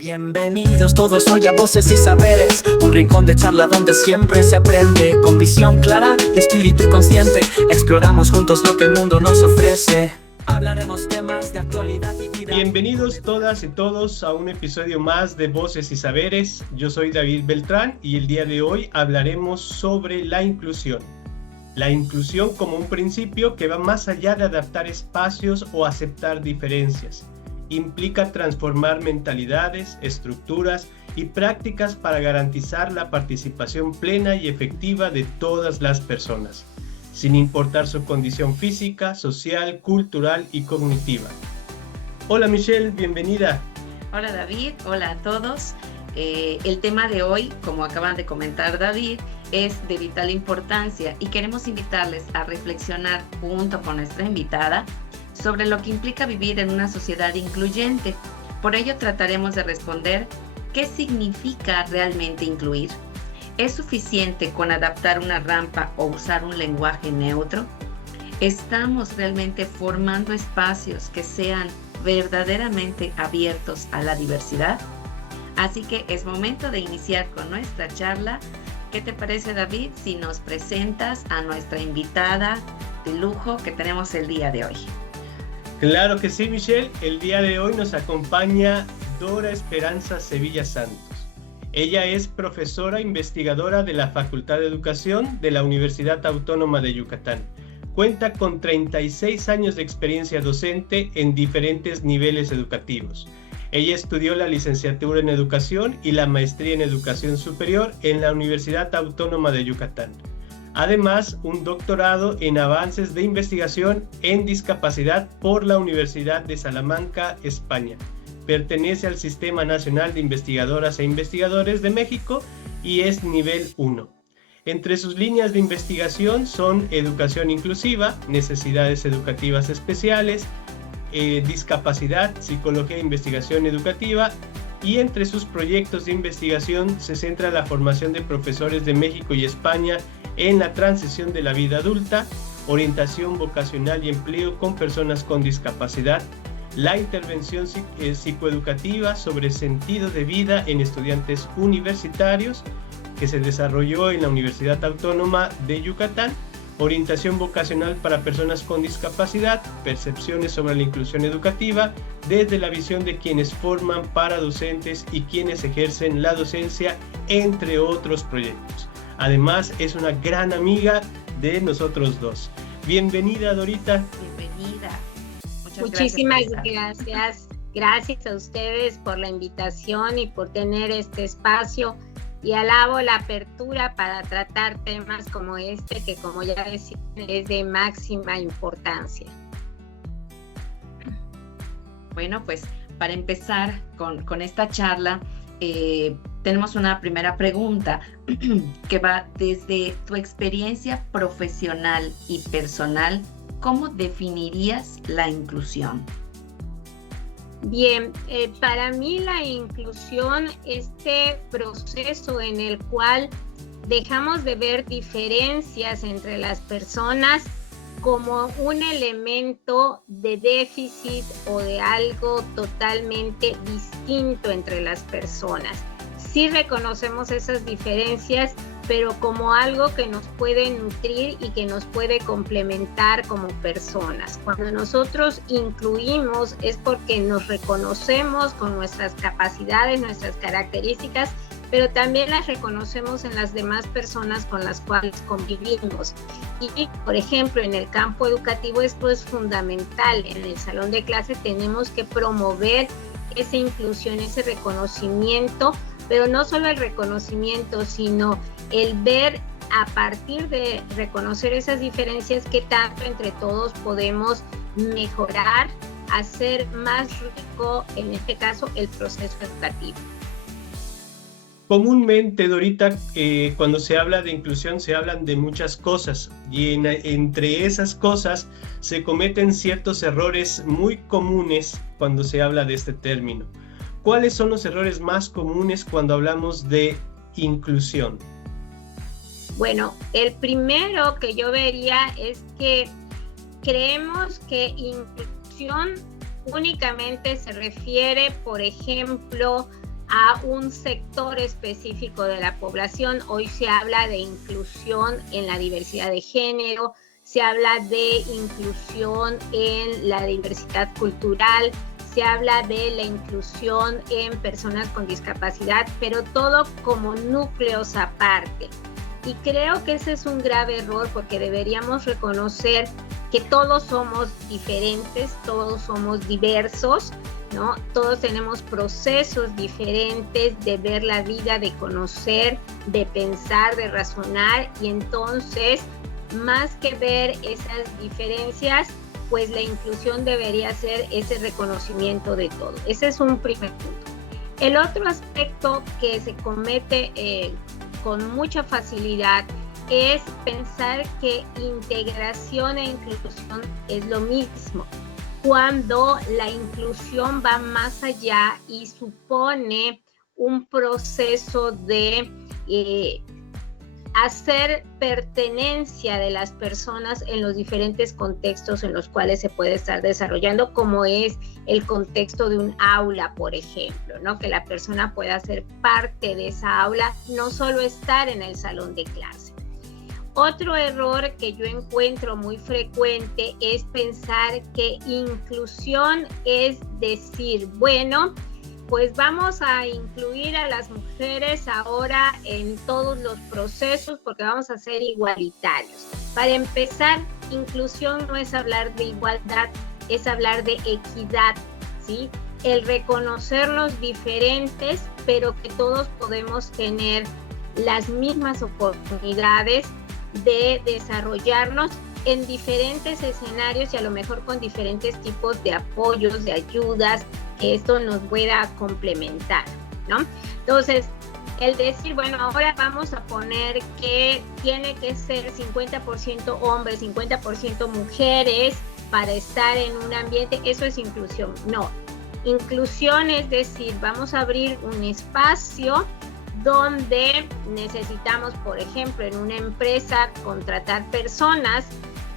Bienvenidos todos hoy a Voces y Saberes, un rincón de charla donde siempre se aprende. Con visión clara, espíritu consciente, exploramos juntos lo que el mundo nos ofrece. Hablaremos temas de actualidad y vida. Bienvenidos todas y todos a un episodio más de Voces y Saberes. Yo soy David Beltrán y el día de hoy hablaremos sobre la inclusión. La inclusión como un principio que va más allá de adaptar espacios o aceptar diferencias. Implica transformar mentalidades, estructuras y prácticas para garantizar la participación plena y efectiva de todas las personas, sin importar su condición física, social, cultural y cognitiva. Hola Michelle, bienvenida. Hola David, hola a todos. El tema de hoy, como acaban de comentar David, es de vital importancia y queremos invitarles a reflexionar junto con nuestra invitada sobre lo que implica vivir en una sociedad incluyente. Por ello trataremos de responder qué significa realmente incluir. ¿Es suficiente con adaptar una rampa o usar un lenguaje neutro? ¿Estamos realmente formando espacios que sean verdaderamente abiertos a la diversidad? Así que es momento de iniciar con nuestra charla. ¿Qué te parece, David, si nos presentas a nuestra invitada de lujo que tenemos el día de hoy? Claro que sí, Michelle. El día de hoy nos acompaña Dora Esperanza Sevilla Santos. Ella es profesora investigadora de la Facultad de Educación de la Universidad Autónoma de Yucatán. Cuenta con 36 años de experiencia docente en diferentes niveles educativos. Ella estudió la licenciatura en Educación y la maestría en Educación Superior en la Universidad Autónoma de Yucatán. Además, un doctorado en avances de investigación en discapacidad por la Universidad de Salamanca, España. Pertenece al Sistema Nacional de Investigadoras e Investigadores de México y es nivel 1. Entre sus líneas de investigación son educación inclusiva, necesidades educativas especiales, discapacidad, psicología e investigación educativa, y entre sus proyectos de investigación se centra la formación de profesores de México y España en la transición de la vida adulta, orientación vocacional y empleo con personas con discapacidad, la intervención psicoeducativa sobre sentido de vida en estudiantes universitarios, que se desarrolló en la Universidad Autónoma de Yucatán, orientación vocacional para personas con discapacidad, percepciones sobre la inclusión educativa, desde la visión de quienes forman para docentes y quienes ejercen la docencia, entre otros proyectos. Además, es una gran amiga de nosotros dos. Bienvenida, Dorita. Bienvenida. Muchísimas gracias. Gracias a ustedes por la invitación y por tener este espacio. Y alabo la apertura para tratar temas como este, que como ya decía, es de máxima importancia. Bueno, pues para empezar con esta charla, tenemos una primera pregunta que va desde tu experiencia profesional y personal. ¿Cómo definirías la inclusión? Bien, para mí la inclusión, este proceso en el cual dejamos de ver diferencias entre las personas como un elemento de déficit o de algo totalmente distinto entre las personas. Sí reconocemos esas diferencias, pero como algo que nos puede nutrir y que nos puede complementar como personas. Cuando nosotros incluimos es porque nos reconocemos con nuestras capacidades, nuestras características, pero también las reconocemos en las demás personas con las cuales convivimos. Y, por ejemplo, en el campo educativo esto es fundamental. En el salón de clase tenemos que promover esa inclusión, ese reconocimiento, pero no solo el reconocimiento, sino el ver a partir de reconocer esas diferencias que tanto entre todos podemos mejorar, hacer más rico, en este caso, el proceso educativo. Comúnmente, Dorita, cuando se habla de inclusión se hablan de muchas cosas y entre esas cosas se cometen ciertos errores muy comunes cuando se habla de este término. ¿Cuáles son los errores más comunes cuando hablamos de inclusión? Bueno, el primero que yo vería es que creemos que inclusión únicamente se refiere, por ejemplo, a un sector específico de la población. Hoy se habla de inclusión en la diversidad de género, se habla de inclusión en la diversidad cultural, se habla de la inclusión en personas con discapacidad, pero todo como núcleos aparte. Y creo que ese es un grave error, porque deberíamos reconocer que todos somos diferentes, todos somos diversos, ¿no? Todos tenemos procesos diferentes de ver la vida, de conocer, de pensar, de razonar, y entonces, más que ver esas diferencias, pues la inclusión debería ser ese reconocimiento de todo. Ese es un primer punto. El otro aspecto que se comete con mucha facilidad es pensar que integración e inclusión es lo mismo, cuando la inclusión va más allá y supone un proceso de hacer pertenencia de las personas en los diferentes contextos en los cuales se puede estar desarrollando, como es el contexto de un aula, por ejemplo, ¿no? Que la persona pueda ser parte de esa aula, no solo estar en el salón de clase. Otro error que yo encuentro muy frecuente es pensar que inclusión es decir, bueno, pues vamos a incluir a las mujeres ahora en todos los procesos porque vamos a ser igualitarios. Para empezar, inclusión no es hablar de igualdad, es hablar de equidad, ¿sí? El reconocernos diferentes, pero que todos podemos tener las mismas oportunidades de desarrollarnos en diferentes escenarios y a lo mejor con diferentes tipos de apoyos, de ayudas, que esto nos pueda complementar, ¿no? Entonces, el decir, bueno, ahora vamos a poner que tiene que ser 50% hombres, 50% mujeres para estar en un ambiente, eso es inclusión. No, inclusión es decir, vamos a abrir un espacio donde necesitamos, por ejemplo, en una empresa contratar personas.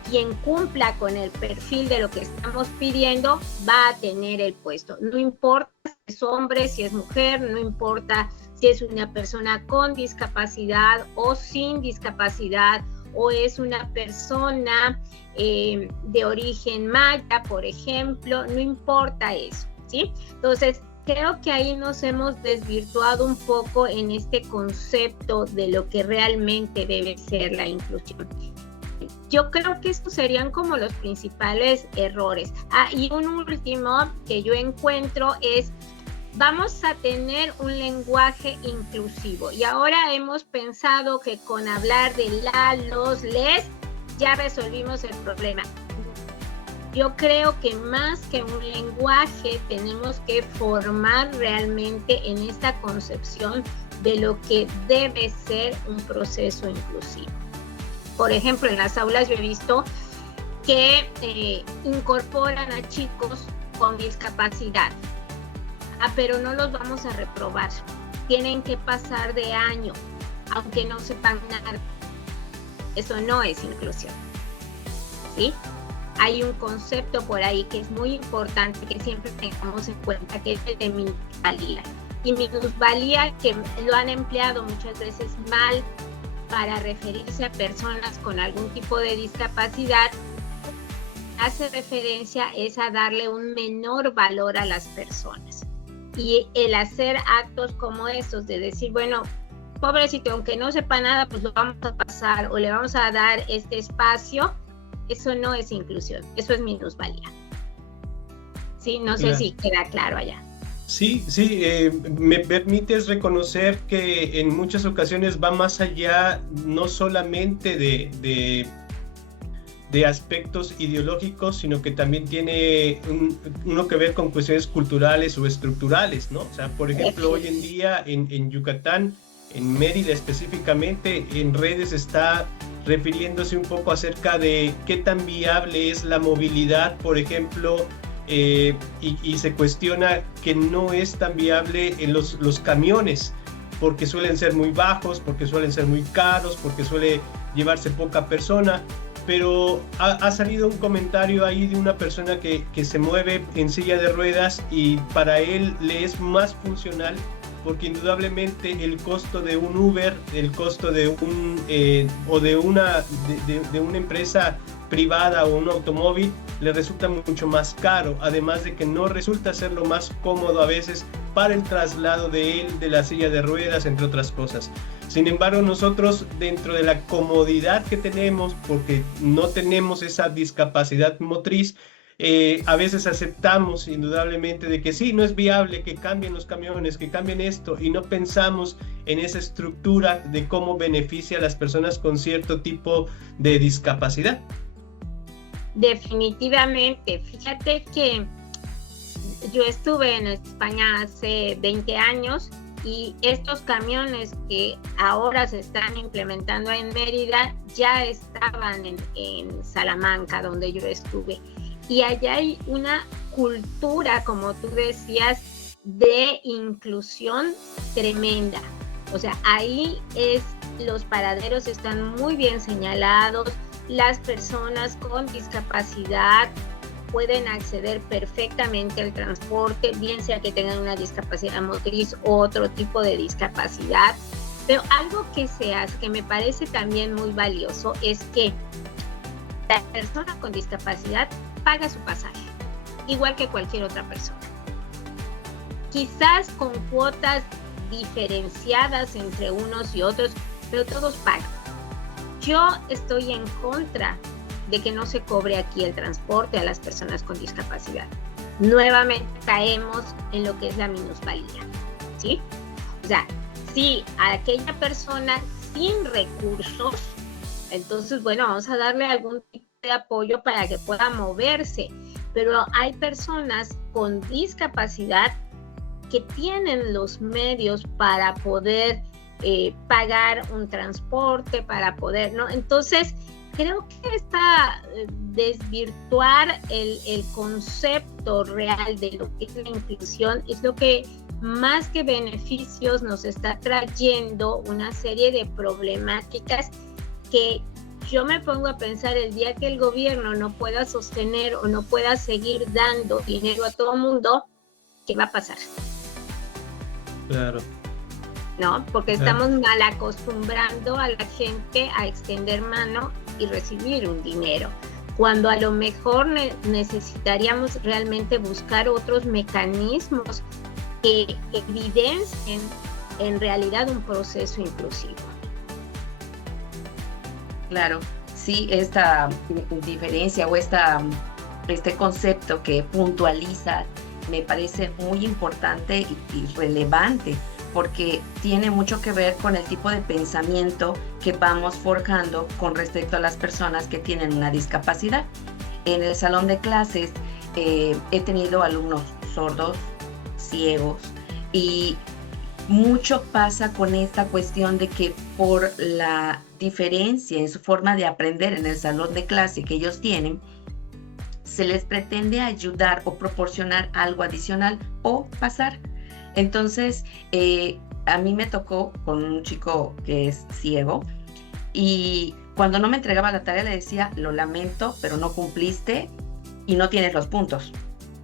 Quien cumpla con el perfil de lo que estamos pidiendo va a tener el puesto. No importa si es hombre, si es mujer, no importa si es una persona con discapacidad o sin discapacidad, o es una persona de origen maya, por ejemplo, no importa eso, ¿sí? Entonces, creo que ahí nos hemos desvirtuado un poco en este concepto de lo que realmente debe ser la inclusión. Yo creo que estos serían como los principales errores. Y un último que yo encuentro es, vamos a tener un lenguaje inclusivo. Y ahora hemos pensado que con hablar de la, los, les, ya resolvimos el problema. Yo creo que más que un lenguaje tenemos que formar realmente en esta concepción de lo que debe ser un proceso inclusivo. Por ejemplo, en las aulas yo he visto que incorporan a chicos con discapacidad, pero no los vamos a reprobar. Tienen que pasar de año, aunque no sepan nada. Eso no es inclusión, ¿sí? Hay un concepto por ahí que es muy importante que siempre tengamos en cuenta, que es el de minusvalía. Y minusvalía, que lo han empleado muchas veces mal para referirse a personas con algún tipo de discapacidad, hace referencia es a darle un menor valor a las personas. Y el hacer actos como estos de decir, bueno, pobrecito, aunque no sepa nada, pues lo vamos a pasar o le vamos a dar este espacio, eso no es inclusión, eso es minusvalía. Sí, no sé si queda claro allá. Sí, me permites reconocer que en muchas ocasiones va más allá, no solamente de aspectos ideológicos, sino que también tiene uno que ver con cuestiones culturales o estructurales, ¿no? O sea, por ejemplo, hoy en día en Yucatán, en Mérida específicamente, en redes está refiriéndose un poco acerca de qué tan viable es la movilidad, por ejemplo, y se cuestiona que no es tan viable en los camiones, porque suelen ser muy bajos, porque suelen ser muy caros, porque suele llevarse poca persona, pero ha salido un comentario ahí de una persona que se mueve en silla de ruedas y para él le es más funcional porque indudablemente el costo de un Uber, el costo de una empresa privada o un automóvil le resulta mucho más caro, además de que no resulta ser lo más cómodo a veces para el traslado de él, de la silla de ruedas, entre otras cosas. Sin embargo, nosotros, dentro de la comodidad que tenemos, porque no tenemos esa discapacidad motriz, a veces aceptamos indudablemente de que sí, no es viable que cambien los camiones, que cambien esto, y no pensamos en esa estructura de cómo beneficia a las personas con cierto tipo de discapacidad. Definitivamente, fíjate que yo estuve en España hace 20 años y estos camiones que ahora se están implementando en Mérida ya estaban en Salamanca, donde yo estuve. Y allá hay una cultura, como tú decías, de inclusión tremenda. O sea, ahí los paraderos están muy bien señalados, las personas con discapacidad pueden acceder perfectamente al transporte, bien sea que tengan una discapacidad motriz o otro tipo de discapacidad. Pero algo que se hace, que me parece también muy valioso, es que la persona con discapacidad paga su pasaje, igual que cualquier otra persona. Quizás con cuotas diferenciadas entre unos y otros, pero todos pagan. Yo estoy en contra de que no se cobre aquí el transporte a las personas con discapacidad. Nuevamente caemos en lo que es la minusvalía, ¿sí? O sea, si a aquella persona sin recursos, entonces, bueno, vamos a darle algún tipo de apoyo para que pueda moverse, pero hay personas con discapacidad que tienen los medios para poder pagar un transporte, para poder, ¿no? Entonces, creo que desvirtuar el concepto real de lo que es la inclusión es lo que más que beneficios nos está trayendo una serie de problemáticas que yo me pongo a pensar el día que el gobierno no pueda sostener o no pueda seguir dando dinero a todo el mundo, ¿qué va a pasar? Claro. ¿No? Porque estamos mal acostumbrando a la gente a extender mano y recibir un dinero, cuando a lo mejor necesitaríamos realmente buscar otros mecanismos que evidencien en realidad un proceso inclusivo. Claro, sí, esta diferencia o este concepto que puntualiza me parece muy importante y relevante, porque tiene mucho que ver con el tipo de pensamiento que vamos forjando con respecto a las personas que tienen una discapacidad. En el salón de clases he tenido alumnos sordos, ciegos, y mucho pasa con esta cuestión de que por la diferencia en su forma de aprender en el salón de clase que ellos tienen, se les pretende ayudar o proporcionar algo adicional o pasar. Entonces, a mí me tocó con un chico que es ciego, y cuando no me entregaba la tarea le decía, lo lamento, pero no cumpliste y no tienes los puntos.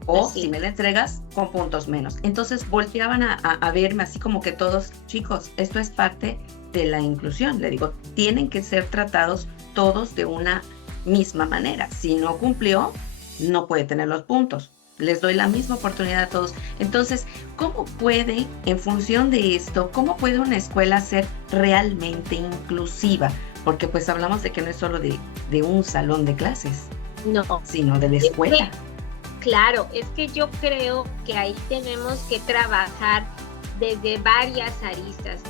O sí, si me la entregas, con puntos menos. Entonces volteaban a verme así como que todos, chicos, esto es parte de la inclusión. Le digo, tienen que ser tratados todos de una misma manera. Si no cumplió, no puede tener los puntos. Les doy la misma oportunidad a todos. Entonces, ¿cómo puede, en función de esto, cómo puede una escuela ser realmente inclusiva? Porque pues hablamos de que no es solo de un salón de clases, no, sino de la escuela. Claro, es que yo creo que ahí tenemos que trabajar desde varias aristas.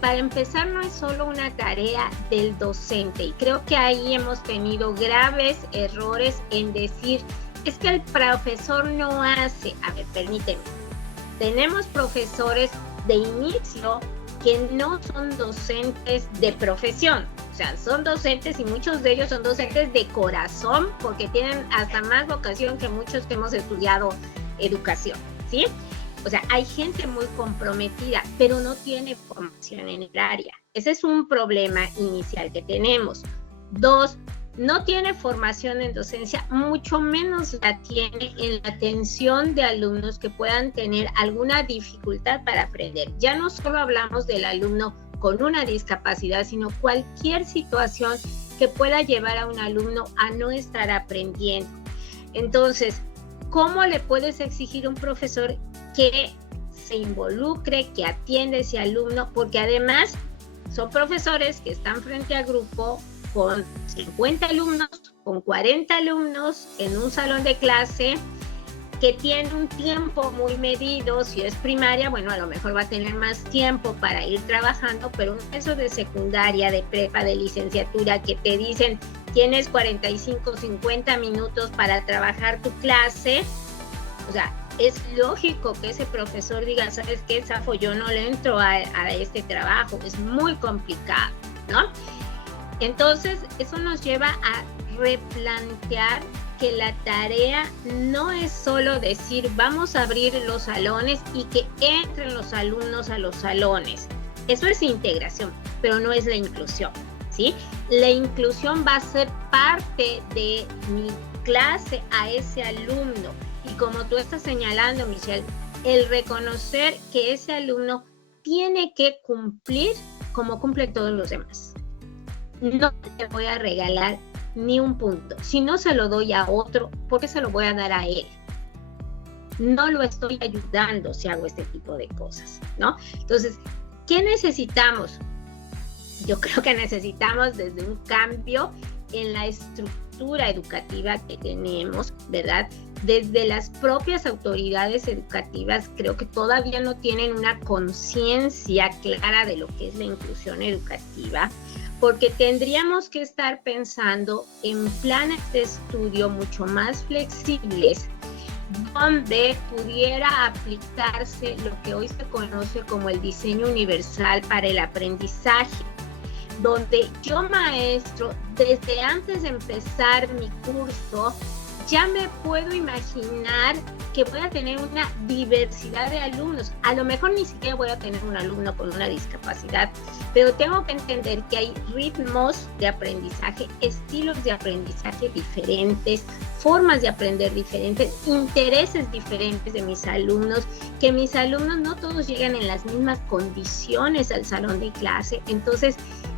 Para empezar, no es solo una tarea del docente, y creo que ahí hemos tenido graves errores en decir, es que el profesor no hace. A ver, permíteme. Tenemos profesores de inicio que no son docentes de profesión. O sea, son docentes, y muchos de ellos son docentes de corazón, porque tienen hasta más vocación que muchos que hemos estudiado educación, ¿sí? O sea, hay gente muy comprometida, pero no tiene formación en el área. Ese es un problema inicial que tenemos. 2, no tiene formación en docencia, mucho menos la tiene en la atención de alumnos que puedan tener alguna dificultad para aprender. Ya no solo hablamos del alumno con una discapacidad, sino cualquier situación que pueda llevar a un alumno a no estar aprendiendo. Entonces, ¿cómo le puedes exigir a un profesor que se involucre, que atienda a ese alumno? Porque además son profesores que están frente a grupo con 50 alumnos, con 40 alumnos en un salón de clase, que tiene un tiempo muy medido. Si es primaria, bueno, a lo mejor va a tener más tiempo para ir trabajando, pero un caso de secundaria, de prepa, de licenciatura, que te dicen tienes 45, 50 minutos para trabajar tu clase, o sea, es lógico que ese profesor diga, ¿sabes qué, Safo? Yo no le entro a este trabajo, es muy complicado, ¿no? Entonces, eso nos lleva a replantear que la tarea no es solo decir vamos a abrir los salones y que entren los alumnos a los salones. Eso es integración, pero no es la inclusión, ¿sí? La inclusión va a ser parte de mi clase a ese alumno. Y como tú estás señalando, Michelle, el reconocer que ese alumno tiene que cumplir como cumplen todos los demás. No te voy a regalar ni un punto. Si no se lo doy a otro, ¿por qué se lo voy a dar a él? No lo estoy ayudando si hago este tipo de cosas, ¿no? Entonces, ¿qué necesitamos? Yo creo que necesitamos desde un cambio en la estructura educativa que tenemos, ¿verdad? Desde las propias autoridades educativas, creo que todavía no tienen una conciencia clara de lo que es la inclusión educativa, porque tendríamos que estar pensando en planes de estudio mucho más flexibles, donde pudiera aplicarse lo que hoy se conoce como el diseño universal para el aprendizaje, donde yo, maestro, desde antes de empezar mi curso, ya me puedo imaginar que voy a tener una diversidad de alumnos. A lo mejor ni siquiera voy a tener un alumno con una discapacidad, pero tengo que entender que hay ritmos de aprendizaje, estilos de aprendizaje diferentes, formas de aprender diferentes, intereses diferentes de mis alumnos, que mis alumnos no todos llegan en las mismas condiciones al salón de clase. Entonces,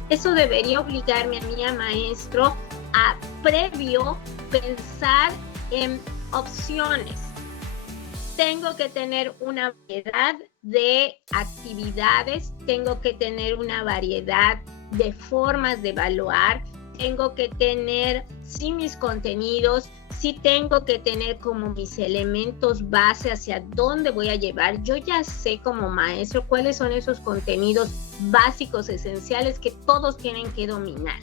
eso debería obligarme a mí, a maestro, a previo pensar en opciones. Tengo que tener una variedad de actividades, tengo que tener una variedad de formas de evaluar, tengo que tener, sí, mis contenidos, sí tengo que tener como mis elementos base hacia dónde voy a llevar. Yo ya sé como maestro cuáles son esos contenidos básicos, esenciales que todos tienen que dominar.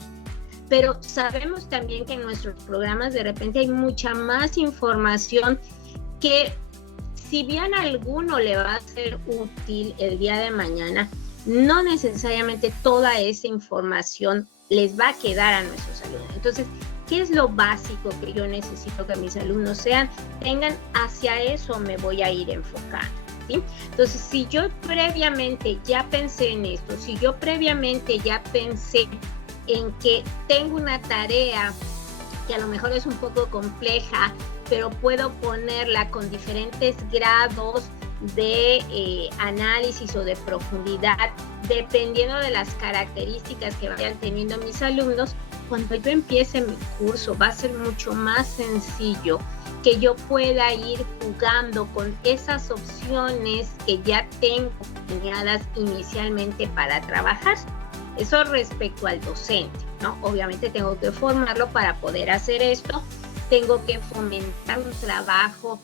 Pero sabemos también que en nuestros programas de repente hay mucha más información que, si bien a alguno le va a ser útil el día de mañana, no necesariamente toda esa información les va a quedar a nuestros alumnos. Entonces, ¿qué es lo básico que yo necesito que mis alumnos tengan? Hacia eso me voy a ir enfocando, ¿sí? Entonces, si yo previamente ya pensé en esto, si yo previamente ya pensé en que tengo una tarea que a lo mejor es un poco compleja, pero puedo ponerla con diferentes grados de análisis o de profundidad, dependiendo de las características que vayan teniendo mis alumnos, cuando yo empiece mi curso va a ser mucho más sencillo que yo pueda ir jugando con esas opciones que ya tengo planeadas inicialmente para trabajar. Eso respecto al docente, ¿no? Obviamente tengo que formarlo para poder hacer esto, tengo que fomentar un trabajo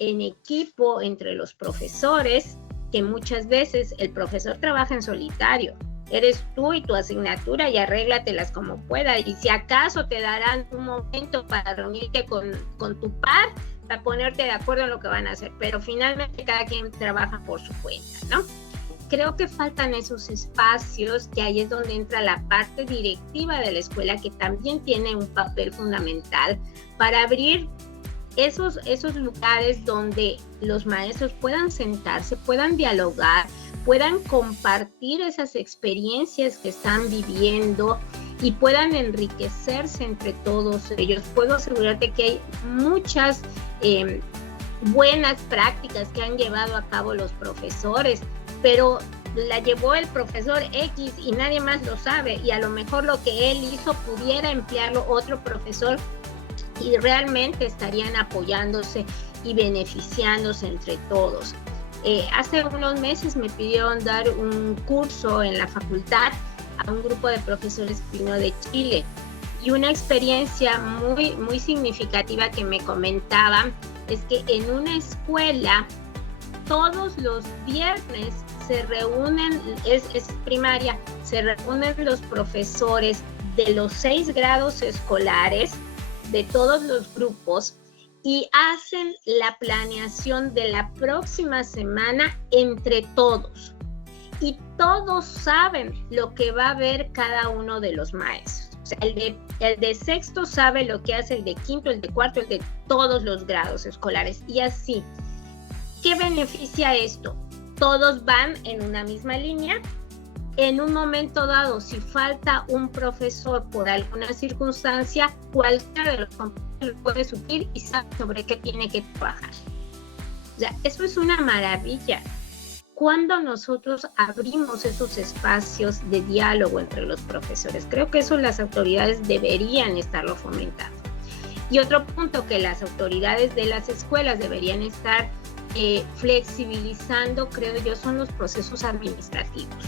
en equipo entre los profesores, que muchas veces el profesor trabaja en solitario. Eres tú y tu asignatura y arréglatelas como pueda. Y si acaso te darán un momento para reunirte con tu par, para ponerte de acuerdo en lo que van a hacer. Pero finalmente cada quien trabaja por su cuenta, ¿no? Creo que faltan esos espacios, que ahí es donde entra la parte directiva de la escuela, que también tiene un papel fundamental para abrir esos lugares donde los maestros puedan sentarse, puedan dialogar, puedan compartir esas experiencias que están viviendo y puedan enriquecerse entre todos ellos. Puedo asegurarte que hay muchas buenas prácticas que han llevado a cabo los profesores, pero la llevó el profesor X y nadie más lo sabe, y a lo mejor lo que él hizo pudiera emplearlo otro profesor y realmente estarían apoyándose y beneficiándose entre todos. Hace unos meses me pidieron dar un curso en la facultad a un grupo de profesores que vino de Chile, y una experiencia muy, muy significativa que me comentaban es que en una escuela todos los viernes se reúnen, es primaria, se reúnen los profesores de los 6 grados escolares de todos los grupos y hacen la planeación de la próxima semana entre todos. Y todos saben lo que va a ver cada uno de los maestros. O sea, el de sexto sabe lo que hace el de quinto, el de cuarto, el de todos los grados escolares. Y así, ¿qué beneficia esto? Todos van en una misma línea. En un momento dado, si falta un profesor por alguna circunstancia, cualquiera de los compañeros puede suplir y sabe sobre qué tiene que trabajar. O sea, eso es una maravilla. Cuando nosotros abrimos esos espacios de diálogo entre los profesores, creo que eso las autoridades deberían estarlo fomentando. Y otro punto que las autoridades de las escuelas deberían estar flexibilizando, creo yo, son los procesos administrativos.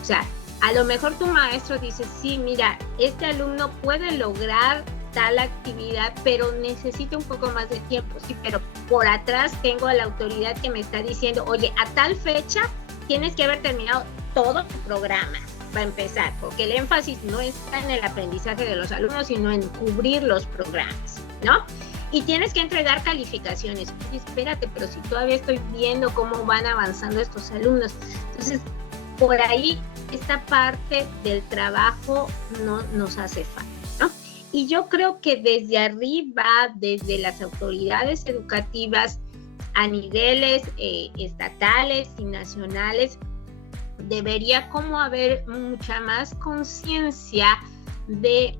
O sea, a lo mejor tu maestro dice, sí, mira, este alumno puede lograr tal actividad, pero necesita un poco más de tiempo, sí, pero por atrás tengo a la autoridad que me está diciendo, oye, a tal fecha tienes que haber terminado todo tu programa, para empezar, porque el énfasis no está en el aprendizaje de los alumnos, sino en cubrir los programas, ¿no? Y tienes que entregar calificaciones. Oye, espérate, pero si todavía estoy viendo cómo van avanzando estos alumnos. Entonces, por ahí, esta parte del trabajo no nos hace falta, ¿no? Y yo creo que desde arriba, desde las autoridades educativas a niveles estatales y nacionales, debería como haber mucha más conciencia de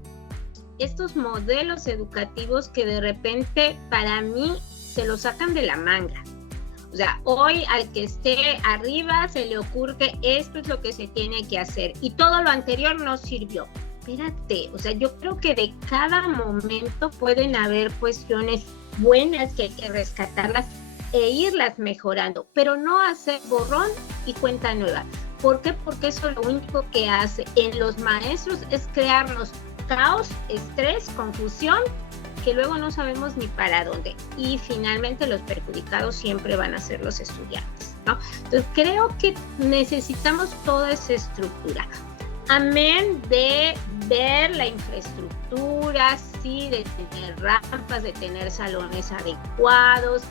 estos modelos educativos que de repente para mí se los sacan de la manga. O sea, hoy al que esté arriba se le ocurre que esto es lo que se tiene que hacer y todo lo anterior no sirvió. Espérate, o sea, yo creo que de cada momento pueden haber cuestiones buenas que hay que rescatarlas e irlas mejorando, pero no hacer borrón y cuenta nueva. ¿Por qué? Porque eso lo único que hace en los maestros es crearnos caos, estrés, confusión, que luego no sabemos ni para dónde. Y finalmente los perjudicados siempre van a ser los estudiantes, ¿no? Entonces creo que necesitamos toda esa estructura. Amén de ver la infraestructura, sí, de tener rampas, de tener salones adecuados,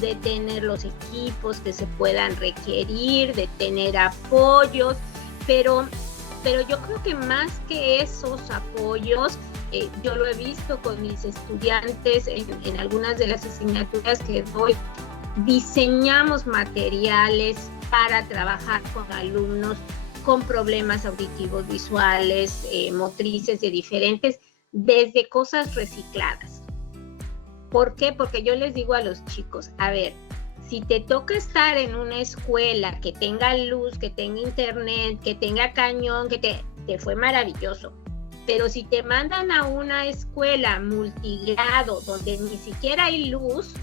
de tener los equipos que se puedan requerir, de tener apoyos, pero yo creo que más que esos apoyos, yo lo he visto con mis estudiantes en algunas de las asignaturas que doy, diseñamos materiales para trabajar con alumnos con problemas auditivos, visuales, motrices de diferentes, desde cosas recicladas. ¿Por qué? Porque yo les digo a los chicos, a ver, si te toca estar en una escuela que tenga luz, que tenga internet, que tenga cañón, que te fue maravilloso. Pero si te mandan a una escuela multigrado donde ni siquiera hay luz,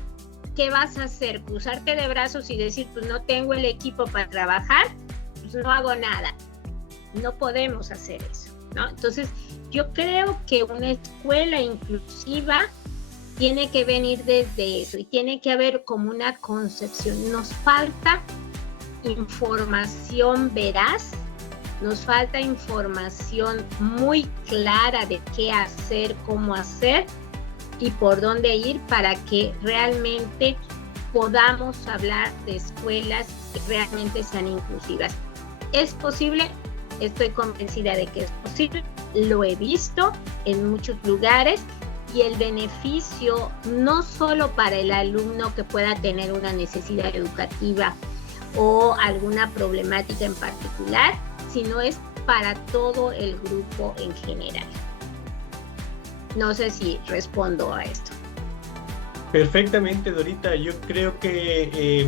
¿qué vas a hacer? ¿Cruzarte de brazos y decir, pues no tengo el equipo para trabajar? Pues no hago nada. No podemos hacer eso, ¿no? Entonces, yo creo que una escuela inclusiva tiene que venir desde eso y tiene que haber como una concepción. Nos falta información veraz, nos falta información muy clara de qué hacer, cómo hacer y por dónde ir para que realmente podamos hablar de escuelas que realmente sean inclusivas. ¿Es posible? Estoy convencida de que es posible. Lo he visto en muchos lugares. Y el beneficio no solo para el alumno que pueda tener una necesidad educativa o alguna problemática en particular, sino es para todo el grupo en general. No sé si respondo a esto. Perfectamente, Dorita. Yo creo que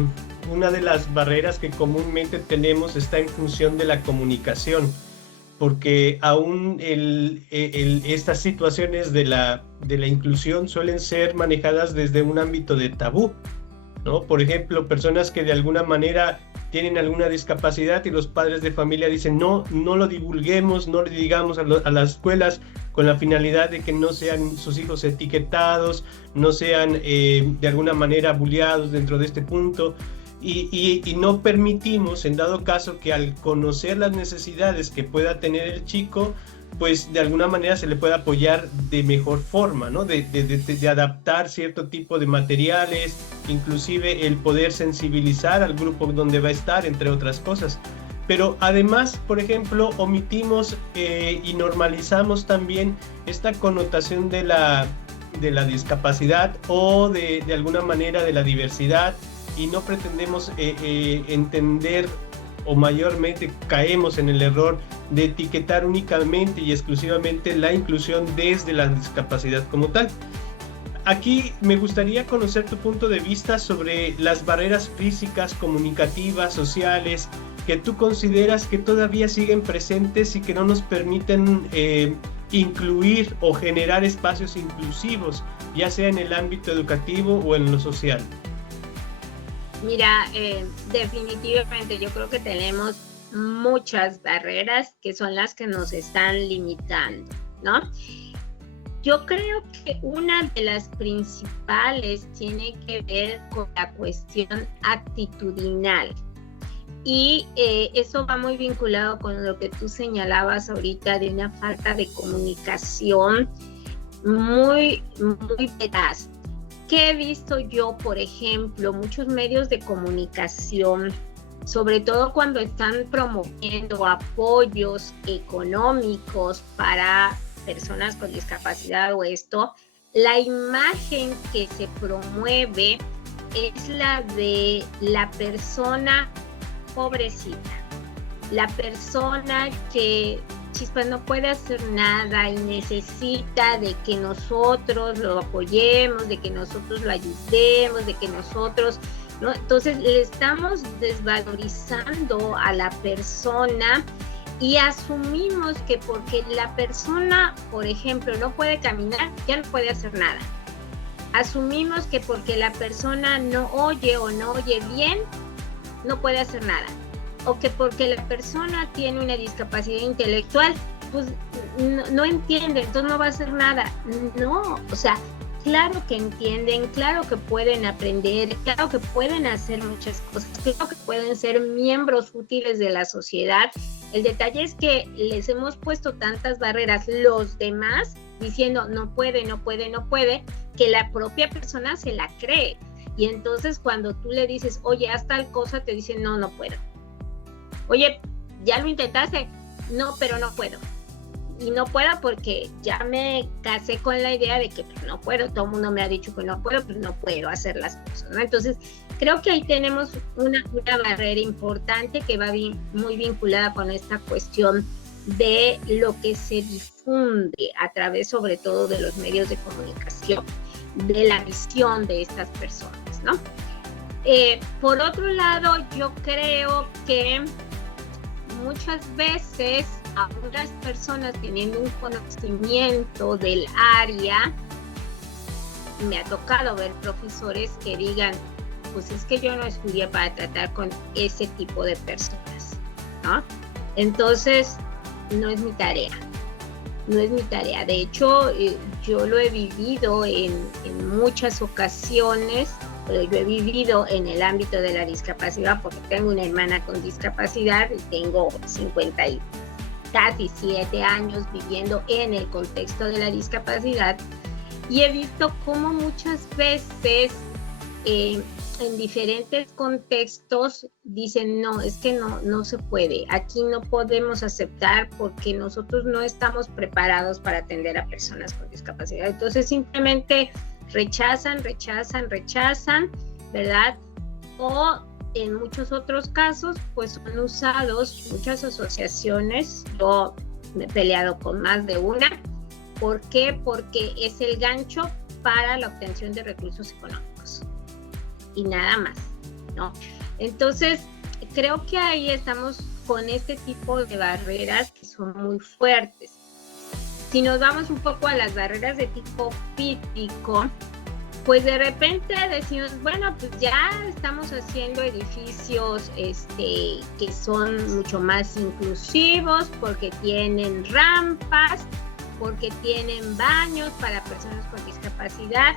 una de las barreras que comúnmente tenemos está en función de la comunicación, porque aún estas situaciones de la inclusión suelen ser manejadas desde un ámbito de tabú, ¿no? Por ejemplo, personas que de alguna manera tienen alguna discapacidad y los padres de familia dicen no lo divulguemos, no le digamos a las escuelas, con la finalidad de que no sean sus hijos etiquetados, no sean de alguna manera bulleados dentro de este punto. Y no permitimos, en dado caso, que al conocer las necesidades que pueda tener el chico, pues de alguna manera se le pueda apoyar de mejor forma, ¿no? De adaptar cierto tipo de materiales, inclusive el poder sensibilizar al grupo donde va a estar, entre otras cosas. Pero además, por ejemplo, omitimos y normalizamos también esta connotación de la discapacidad o de alguna manera de la diversidad, y no pretendemos entender, o mayormente caemos en el error de etiquetar únicamente y exclusivamente la inclusión desde la discapacidad como tal. Aquí me gustaría conocer tu punto de vista sobre las barreras físicas, comunicativas, sociales, que tú consideras que todavía siguen presentes y que no nos permiten incluir o generar espacios inclusivos, ya sea en el ámbito educativo o en lo social. Mira, definitivamente yo creo que tenemos muchas barreras que son las que nos están limitando, ¿no? Yo creo que una de las principales tiene que ver con la cuestión actitudinal. Y eso va muy vinculado con lo que tú señalabas ahorita de una falta de comunicación muy veraz. ¿Qué he visto yo, por ejemplo, muchos medios de comunicación, sobre todo cuando están promoviendo apoyos económicos para personas con discapacidad o esto, la imagen que se promueve es la de la persona pobrecita, la persona que chispas no puede hacer nada y necesita de que nosotros lo apoyemos, de que nosotros lo ayudemos, de que nosotros, ¿no? Entonces le estamos desvalorizando a la persona y asumimos que porque la persona, por ejemplo, no puede caminar, ya no puede hacer nada. Asumimos que porque la persona no oye o no oye bien, no puede hacer nada. O que porque la persona tiene una discapacidad intelectual, pues no entiende, entonces no va a hacer nada. No, o sea, claro que entienden, claro que pueden aprender, claro que pueden hacer muchas cosas, claro que pueden ser miembros útiles de la sociedad. El detalle es que les hemos puesto tantas barreras los demás, diciendo no puede, que la propia persona se la cree. Y entonces cuando tú le dices, oye, haz tal cosa, te dicen, no puedo. Oye, ¿ya lo intentaste? No, pero no puedo. Y no puedo porque ya me casé con la idea de que pues, no puedo. Todo el mundo me ha dicho que no puedo, pero no puedo hacer las cosas, ¿no? Entonces, creo que ahí tenemos una barrera importante que va muy vinculada con esta cuestión de lo que se difunde a través, sobre todo, de los medios de comunicación, de la visión de estas personas, ¿no? Por otro lado, yo creo que muchas veces algunas personas teniendo un conocimiento del área, me ha tocado ver profesores que digan, pues es que yo no estudié para tratar con ese tipo de personas, ¿no? Entonces, no es mi tarea. De hecho, yo lo he vivido en muchas ocasiones, pero yo he vivido en el ámbito de la discapacidad porque tengo una hermana con discapacidad y tengo 57 años viviendo en el contexto de la discapacidad, y he visto cómo muchas veces en diferentes contextos dicen, no, es que no se puede, aquí no podemos aceptar porque nosotros no estamos preparados para atender a personas con discapacidad. Entonces simplemente rechazan, ¿verdad? O en muchos otros casos, pues son usados muchas asociaciones. Yo me he peleado con más de una. ¿Por qué? Porque es el gancho para la obtención de recursos económicos y nada más, ¿no? Entonces, creo que ahí estamos con este tipo de barreras que son muy fuertes. Si nos vamos un poco a las barreras de tipo físico, pues de repente decimos, bueno, pues ya estamos haciendo edificios que son mucho más inclusivos porque tienen rampas, porque tienen baños para personas con discapacidad.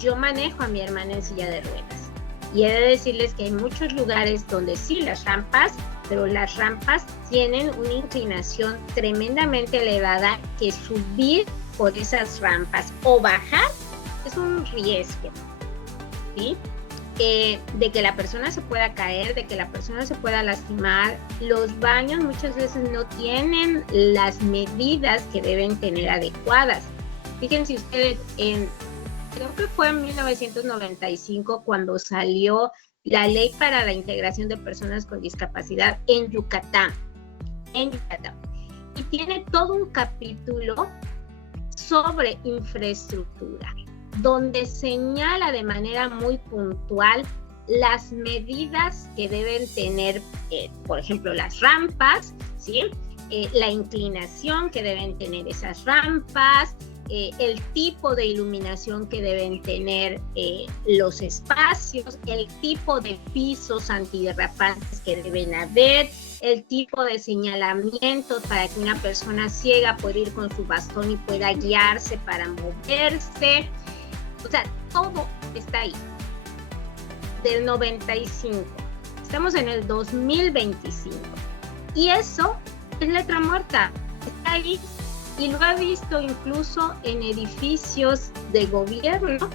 Yo manejo a mi hermana en silla de ruedas y he de decirles que hay muchos lugares donde sí las rampas, pero las rampas tienen una inclinación tremendamente elevada que subir por esas rampas o bajar es un riesgo, ¿sí? De que la persona se pueda caer, de que la persona se pueda lastimar. Los baños muchas veces no tienen las medidas que deben tener adecuadas. Fíjense ustedes, creo que fue en 1995 cuando salió la ley para la integración de personas con discapacidad en Yucatán. Y tiene todo un capítulo sobre infraestructura, donde señala de manera muy puntual las medidas que deben tener, por ejemplo, las rampas, ¿sí? La inclinación que deben tener esas rampas, el tipo de iluminación que deben tener los espacios, el tipo de pisos antiderrapantes que deben haber, el tipo de señalamientos para que una persona ciega pueda ir con su bastón y pueda guiarse para moverse. O sea, todo está ahí. Del 95. Estamos en el 2025. Y eso es letra muerta. Está ahí. Y lo he visto incluso en edificios de gobierno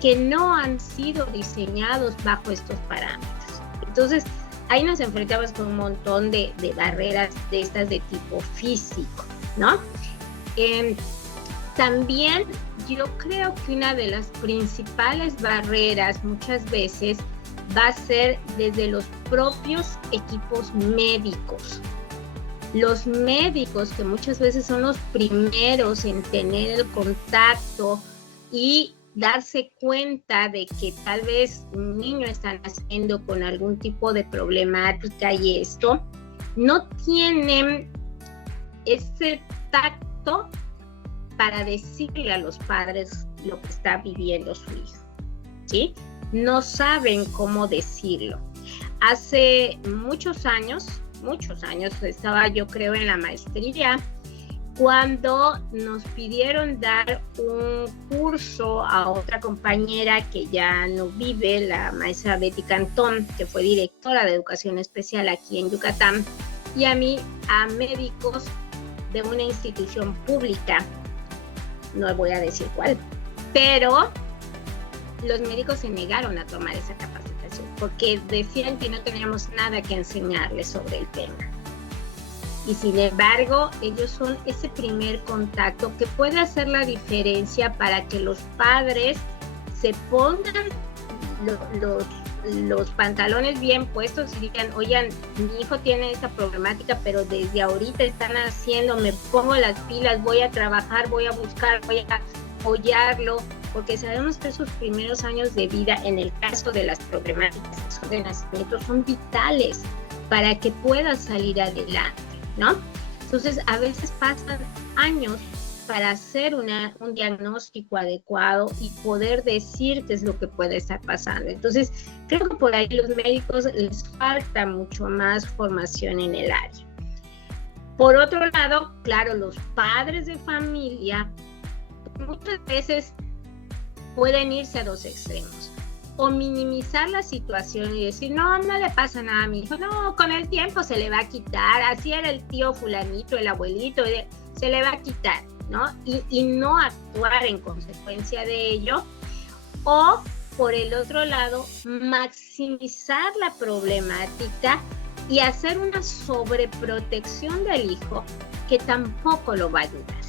que no han sido diseñados bajo estos parámetros. Entonces, ahí nos enfrentamos con un montón de barreras de estas de tipo físico, ¿no? También yo creo que una de las principales barreras muchas veces va a ser desde los propios equipos médicos. Los médicos, que muchas veces son los primeros en tener el contacto y darse cuenta de que tal vez un niño está naciendo con algún tipo de problemática y esto, no tienen ese tacto para decirle a los padres lo que está viviendo su hijo, ¿sí? No saben cómo decirlo. Hace muchos años, estaba yo creo en la maestría, cuando nos pidieron dar un curso a otra compañera que ya no vive, la maestra Betty Cantón, que fue directora de educación especial aquí en Yucatán, y a mí, a médicos de una institución pública, no voy a decir cuál, pero los médicos se negaron a tomar esa capacitación porque decían que no teníamos nada que enseñarles sobre el tema. Y sin embargo, ellos son ese primer contacto que puede hacer la diferencia para que los padres se pongan los pantalones bien puestos y digan, oigan, mi hijo tiene esta problemática, pero desde ahorita están haciendo, me pongo las pilas, voy a trabajar, voy a buscar, voy a apoyarlo, porque sabemos que esos primeros años de vida, en el caso de las problemáticas de nacimiento, son vitales para que pueda salir adelante, ¿no? Entonces, a veces pasan años para hacer un diagnóstico adecuado y poder decir qué es lo que puede estar pasando. Entonces, creo que por ahí los médicos les falta mucho más formación en el área. Por otro lado, claro, los padres de familia muchas veces pueden irse a dos extremos. O minimizar la situación y decir, no le pasa nada a mi hijo, no, con el tiempo se le va a quitar, así era el tío fulanito, el abuelito, se le va a quitar, ¿no? Y no actuar en consecuencia de ello. O, por el otro lado, maximizar la problemática y hacer una sobreprotección del hijo que tampoco lo va a ayudar,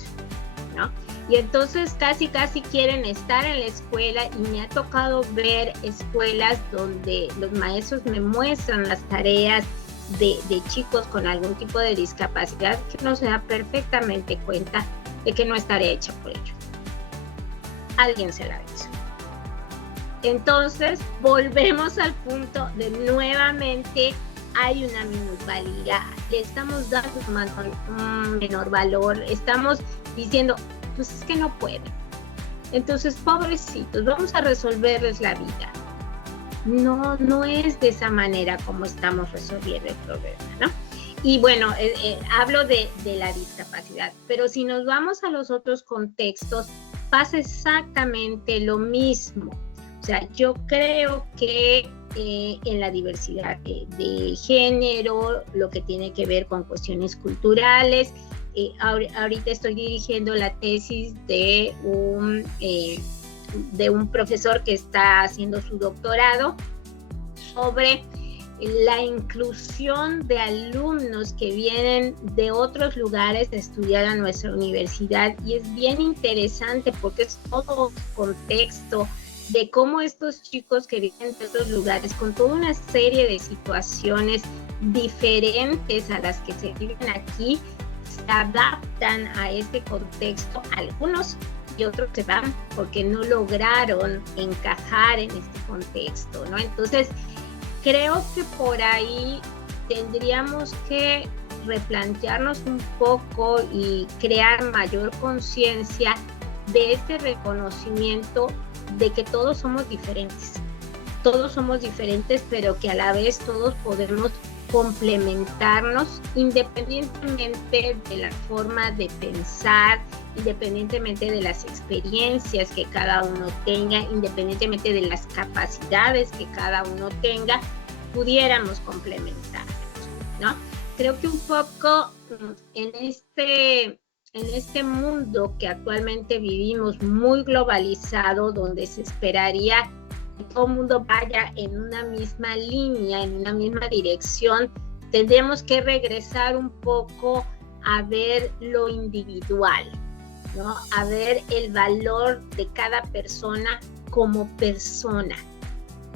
¿no? Y entonces casi quieren estar en la escuela, y me ha tocado ver escuelas donde los maestros me muestran las tareas de chicos con algún tipo de discapacidad que uno se da perfectamente cuenta de que no es tarea hecha por ellos. Alguien se la hizo. Entonces volvemos al punto de nuevamente hay una minusvalía, le estamos dando un menor valor, estamos diciendo, pues es que no pueden. Entonces, pobrecitos, vamos a resolverles la vida. No es de esa manera como estamos resolviendo el problema, ¿no? Y bueno, hablo de la discapacidad, pero si nos vamos a los otros contextos, pasa exactamente lo mismo. O sea, yo creo que en la diversidad de género, lo que tiene que ver con cuestiones culturales, ahorita estoy dirigiendo la tesis de un profesor que está haciendo su doctorado sobre la inclusión de alumnos que vienen de otros lugares a estudiar a nuestra universidad, y es bien interesante porque es todo contexto de cómo estos chicos que vienen de otros lugares con toda una serie de situaciones diferentes a las que se viven aquí, se adaptan a este contexto, algunos y otros se van porque no lograron encajar en este contexto, ¿no? Entonces, creo que por ahí tendríamos que replantearnos un poco y crear mayor conciencia de este reconocimiento de que todos somos diferentes, pero que a la vez todos podemos complementarnos independientemente de la forma de pensar, independientemente de las experiencias que cada uno tenga, independientemente de las capacidades que cada uno tenga, pudiéramos complementarnos, ¿no? Creo que un poco en este mundo que actualmente vivimos muy globalizado, donde se esperaría que todo el mundo vaya en una misma línea, en una misma dirección, tendremos que regresar un poco a ver lo individual, ¿no? A ver el valor de cada persona como persona,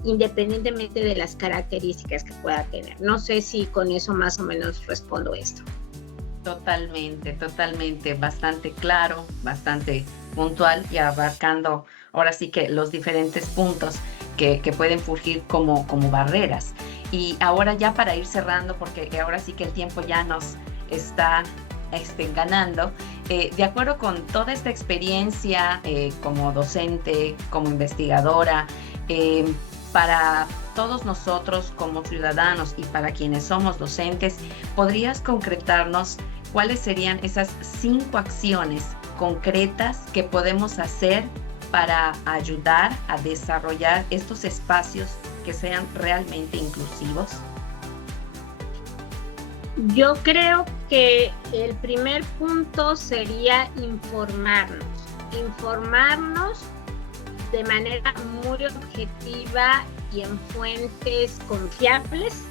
independientemente de las características que pueda tener. No sé si con eso más o menos respondo esto. Totalmente, bastante claro, bastante puntual y abarcando ahora sí que los diferentes puntos que pueden surgir como barreras. Y ahora ya para ir cerrando, porque ahora sí que el tiempo ya nos está ganando, de acuerdo con toda esta experiencia como docente, como investigadora, para todos nosotros como ciudadanos y para quienes somos docentes, ¿podrías concretarnos cuáles serían esas 5 acciones concretas que podemos hacer para ayudar a desarrollar estos espacios que sean realmente inclusivos? Yo creo que el primer punto sería informarnos de manera muy objetiva y en fuentes confiables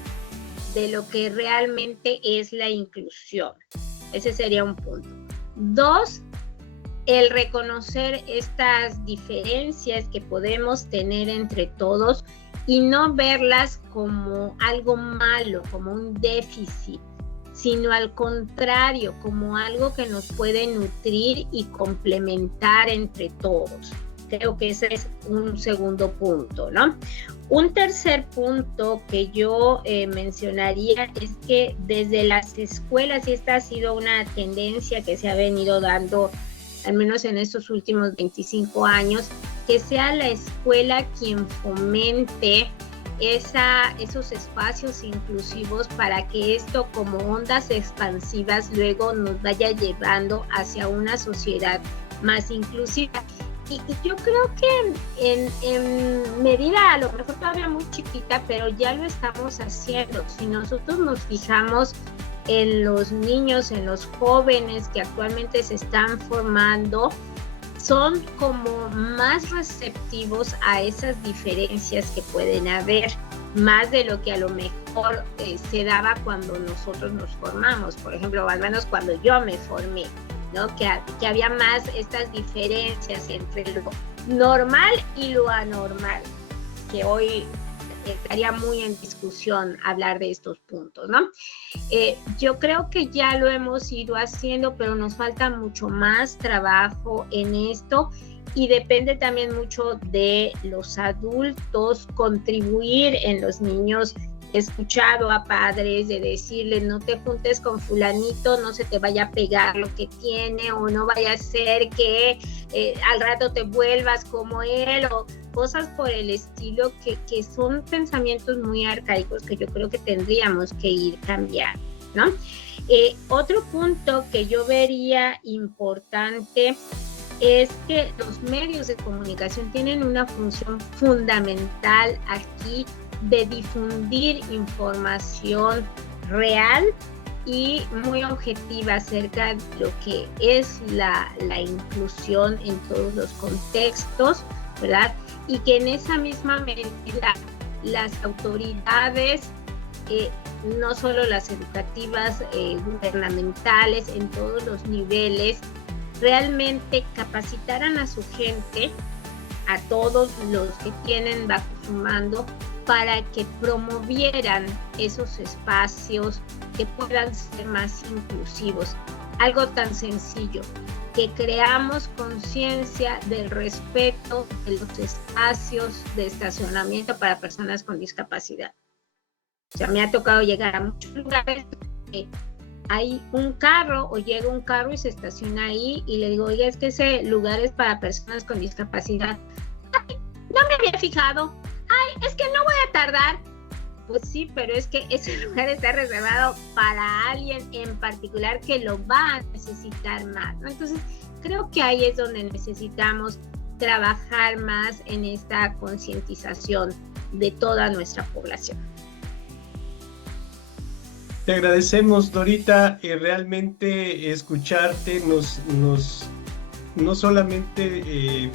de lo que realmente es la inclusión. Ese sería un punto. 2, el reconocer estas diferencias que podemos tener entre todos y no verlas como algo malo, como un déficit, sino al contrario, como algo que nos puede nutrir y complementar entre todos. Creo que ese es un segundo punto, ¿no? Un tercer punto que yo mencionaría es que desde las escuelas, y esta ha sido una tendencia que se ha venido dando al menos en estos últimos 25 años, que sea la escuela quien fomente esos espacios inclusivos para que esto como ondas expansivas luego nos vaya llevando hacia una sociedad más inclusiva. Y yo creo que en medida a lo mejor todavía muy chiquita, pero ya lo estamos haciendo. Si nosotros nos fijamos en los niños, en los jóvenes que actualmente se están formando, son como más receptivos a esas diferencias que pueden haber, más de lo que a lo mejor se daba cuando nosotros nos formamos, por ejemplo, al menos cuando yo me formé, ¿no? Que había más estas diferencias entre lo normal y lo anormal, que hoy estaría muy en discusión hablar de estos puntos, ¿no? Yo creo que ya lo hemos ido haciendo, pero nos falta mucho más trabajo en esto y depende también mucho de los adultos contribuir en los niños. He escuchado a padres de decirles no te juntes con fulanito, no se te vaya a pegar lo que tiene o no vaya a ser que al rato te vuelvas como él o cosas por el estilo que son pensamientos muy arcaicos que yo creo que tendríamos que ir cambiando, ¿no? Otro punto que yo vería importante es que los medios de comunicación tienen una función fundamental aquí de difundir información real y muy objetiva acerca de lo que es la inclusión en todos los contextos, ¿verdad? Y que en esa misma medida las autoridades, no solo las educativas, gubernamentales, en todos los niveles, realmente capacitaran a su gente, a todos los que tienen bajo su mando, para que promovieran esos espacios que puedan ser más inclusivos. Algo tan sencillo, que creamos conciencia del respeto de los espacios de estacionamiento para personas con discapacidad. O sea, me ha tocado llegar a muchos lugares que hay un carro o llega un carro y se estaciona ahí y le digo, oiga, es que ese lugar es para personas con discapacidad. Ay, no me había fijado. Ay, es que no voy a tardar. Pues sí, pero es que ese lugar está reservado para alguien en particular que lo va a necesitar más, ¿no? Entonces, creo que ahí es donde necesitamos trabajar más en esta concientización de toda nuestra población. Te agradecemos, Dorita, realmente escucharte no solamente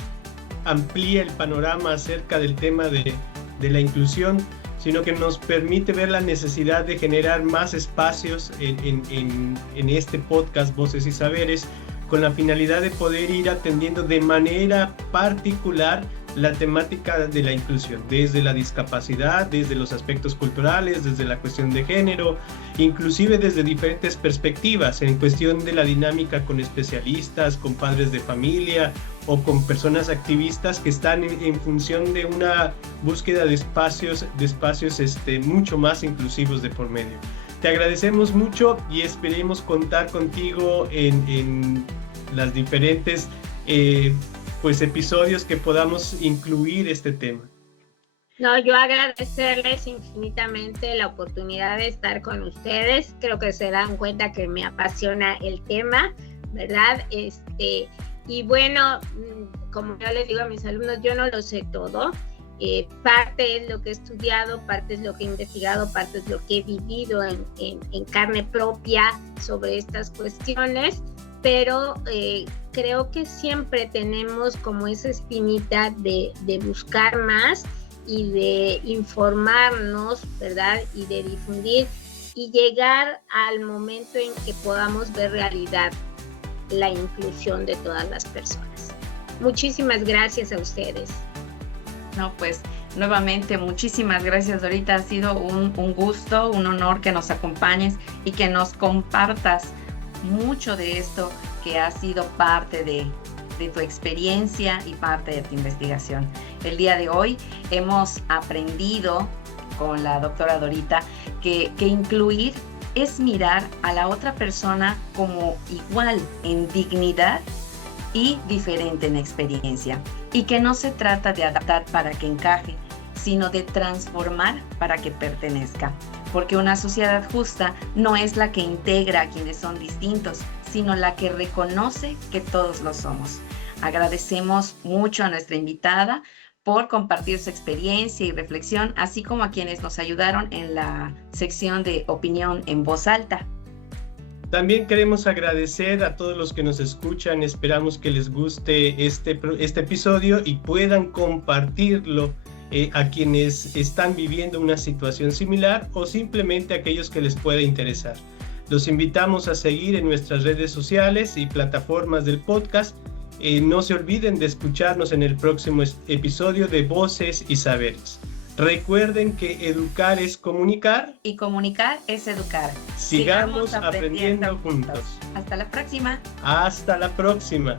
amplía el panorama acerca del tema de la inclusión, sino que nos permite ver la necesidad de generar más espacios en este podcast Voces y Saberes, con la finalidad de poder ir atendiendo de manera particular la temática de la inclusión, desde la discapacidad, desde los aspectos culturales, desde la cuestión de género, inclusive desde diferentes perspectivas, en cuestión de la dinámica con especialistas, con padres de familia o con personas activistas que están en función de una búsqueda de espacios mucho más inclusivos de por medio. Te agradecemos mucho y esperemos contar contigo en las diferentes episodios que podamos incluir este tema. No, yo agradecerles infinitamente la oportunidad de estar con ustedes. Creo que se dan cuenta que me apasiona el tema, ¿verdad? Y bueno, como yo les digo a mis alumnos, yo no lo sé todo. Parte es lo que he estudiado, parte es lo que he investigado, parte es lo que he vivido en carne propia sobre estas cuestiones, pero creo que siempre tenemos como esa espinita de buscar más y de informarnos, ¿verdad? Y de difundir y llegar al momento en que podamos ver realidad la inclusión de todas las personas. Muchísimas gracias a ustedes. No, pues nuevamente muchísimas gracias, Dorita. Ha sido un gusto, un honor que nos acompañes y que nos compartas mucho de esto que ha sido parte de tu experiencia y parte de tu investigación. El día de hoy hemos aprendido con la doctora Dorita que incluir es mirar a la otra persona como igual en dignidad y diferente en experiencia, y que no se trata de adaptar para que encaje, sino de transformar para que pertenezca, porque una sociedad justa no es la que integra a quienes son distintos, sino la que reconoce que todos lo somos. Agradecemos mucho a nuestra invitada por compartir su experiencia y reflexión, así como a quienes nos ayudaron en la sección de opinión en voz alta. También queremos agradecer a todos los que nos escuchan. Esperamos que les guste este episodio y puedan compartirlo a quienes están viviendo una situación similar o simplemente a aquellos que les pueda interesar. Los invitamos a seguir en nuestras redes sociales y plataformas del podcast. No se olviden de escucharnos en el próximo episodio de Voces y Saberes. Recuerden que educar es comunicar. Y comunicar es educar. Sigamos aprendiendo juntos. Hasta la próxima. Hasta la próxima.